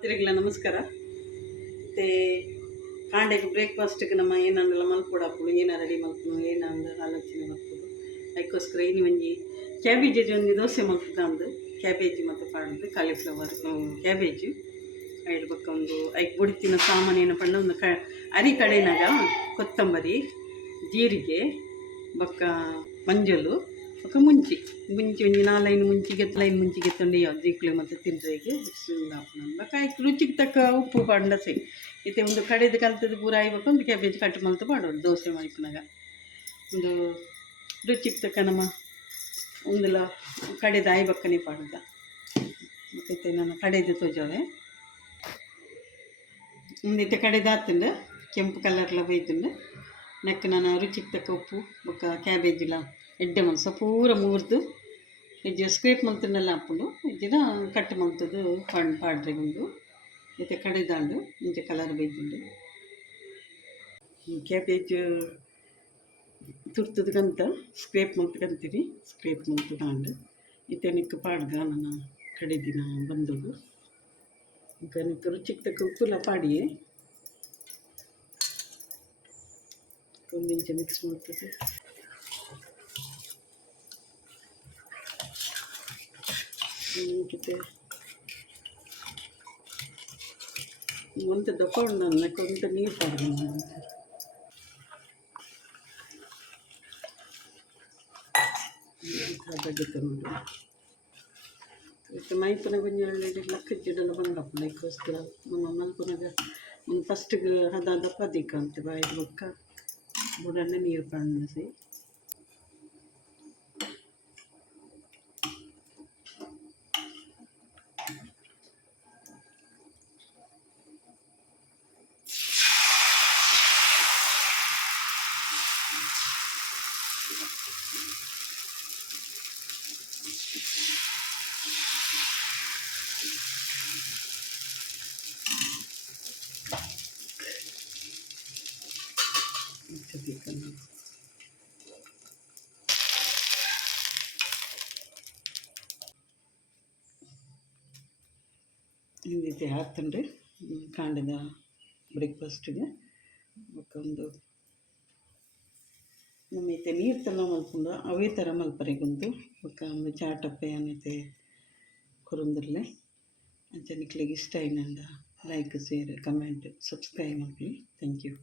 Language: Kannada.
ತಿರುಗಿಲ್ಲ ನಮಸ್ಕಾರ ಮತ್ತು ಕಾಂಡೆಗೆ ಬ್ರೇಕ್ಫಾಸ್ಟ್ಗೆ ನಮ್ಮ ಏನಂದಲ್ಲ ಮಲ್ಪೊಡಪ್ಪಳು ಏನ ರೆಡಿ ಮಲ್ಪನು ಏನಂದು ಆಲೋಚನೆ ಮಲ್ಪಡು ಅದಕ್ಕೋಸ್ಕರ ಇನ್ನು ಒಂಜಿ ಕ್ಯಾಬೇಜ್ ಒಂದು ದೋಸೆ ಮಲ್ಪುದಂದು ಕ್ಯಾಬೇಜ್ ಮತ್ತು ಪಾಡ್ದು ಕಾಲಿಫ್ಲವರ್ ಕ್ಯಾಬೇಜ್ ಐದು ಬಕ್ಕ ಒಂದು ಐದು ಬುಡ್ತಿನ ಸಾಮಾನು ಏನು ಪಂಡ ಒಂದು ಅರಿ ಕಡೆನಾಗ ಕೊತ್ತಂಬರಿ ಜೀರಿಗೆ ಬಕ್ಕ ಮಂಜಲು ಬಕ್ಕ ಮುಂಚಿ ಒಂದು 4 ಮುಂಚಿಗೆ ಮುಂಚಿಗೆ ತಂದು ಯಾವ್ದು ಜೀಕ್ಲೆ ಮತ್ತು ತಿಂದ್ರೆಗೆ ಬಕ್ಕ ರುಚಿಗೆ ತಕ್ಕ ಉಪ್ಪು ಪಂಡ ಸೈ ಇತ್ತೆ ಒಂದು ಕಡೆದು ಕಲ್ತದ್ದು ಪೂರ ಆಯ್ಬೇಕು ಒಂದು ಕ್ಯಾಬೇಜ್ ಕಟ್ ಮಲ್ತು ಮಾಡೋದು ದೋಸೆ ಮಲ್ಪನಾಗ ಒಂದು ರುಚಿಗೆ ತಕ್ಕ ನಮ್ಮ ಒಂದೆಲ್ಲ ಕಡೆದು ಆಯ್ಬಕ್ಕನೆ ಪಾಡ್ದ ಮತ್ತೆ ನಾನು ಕಡೆದು ತೋಜವೆ ಒಂದಿತ್ತೆ ಕಡೆದು ಆತಂಡು ಕೆಂಪು ಕಲರ್ಲ ಬೈತುಂಡು ನೆಕ್ ನಾನು ರುಚಿಗೆ ತಕ್ಕ ಉಪ್ಪು ಬೊಕ್ಕ ಕ್ಯಾಬೇಜಿಲ ಎಡ್ಡೆ ಮಲ್ಸ ಪೂರ ಮೂರ್ದು ಹೆಜ್ಜೆ ಸ್ಕ್ರೇಪ್ ಮಲ್ತನ್ನೆಲ್ಲ ಹಾಕೊಂಡು ಹೆಜ್ಜೆನ ಕಟ್ ಮಲ್ತದ್ದು ಪಾಡ್ರೆ ಒಂದು ಮತ್ತು ಕಡೆದಾಂಡು ಇಂಚೆ ಕಲರ್ ಬೈತುಂಡು ಕ್ಯಾಬೇಜ್ ತುರ್ತದಕ್ಕಂತ ಸ್ಕ್ರೇಪ್ ಮಲ್ತಕ್ಕಂತೀರಿ ಸ್ಕ್ರೇಪ್ ಮಲ್ತದಾಂಡು ಇತ್ತೆ ನಿಕ್ಕ ಪಾಡ್ಗ ನನ್ನ ಕಡೆದಿನ ಬಂದೋದು ಈಗ ನಿಕ್ಕ ರುಚಿಗೆ ತಕ್ಕ ಉಪ್ಪುಲ ಪಾಡಿಯೇ ಒಂದು ಇಂಚ ಮಿಕ್ಸ್ ಮಾಡ್ತದೆ ಒಂದು ದಪ್ಪ ಉಂಡು ಕೊಂತ ನೀರು ಪಾಡ್ದು ಬಗ್ಗೆತುಂಡು ಮತ್ತು ಮೈಪುನ ಗುಂಜಾಳಿ ಲಕ್ಕಜ್ಜಿಡೆಲ್ಲ ಬಂದಪ್ಪ ಅದಕ್ಕೋಸ್ಕರ ನಮ್ಮ ಮಲ್ಪುನಾಗ ಒಂದು ಫಸ್ಟಿಗೆ ಹದ ದಪ್ಪ ದಿಕ್ಕಂತೆ ಬಾಯಿ ಬೊಕ್ಕ ಬುಡನ್ನೇ ನೀರು ಕಾಣಿಸಿ ಈ ರೀತಿ ಹಾಕ್ತಂಡ್ರೆ ಕಾಂಡದ ಬ್ರೇಕ್ಫಾಸ್ಟಿಗೆ ಒಂದು ನಮ್ಮೈತೆ ನೀರು ತಲ್ಲ ಮಲ್ಕೊಂಡು ಅವೇ ಥರ ಮಲ್ಪರೆಗೊಂದು ಒಂದು ಚಾಟಪ್ಪೆ ಅನ್ನೈತೆ ಕೊರಂದಿರಲೆ ಅಂಚನಿಕ್ಲಿಗೆ ಇಷ್ಟ ಏನಂದ ಲೈಕ್ ಶೇರ್ ಕಮೆಂಟ್ ಸಬ್ಸ್ಕ್ರೈಬ್ ಮಾಡಿ ಥ್ಯಾಂಕ್ ಯು.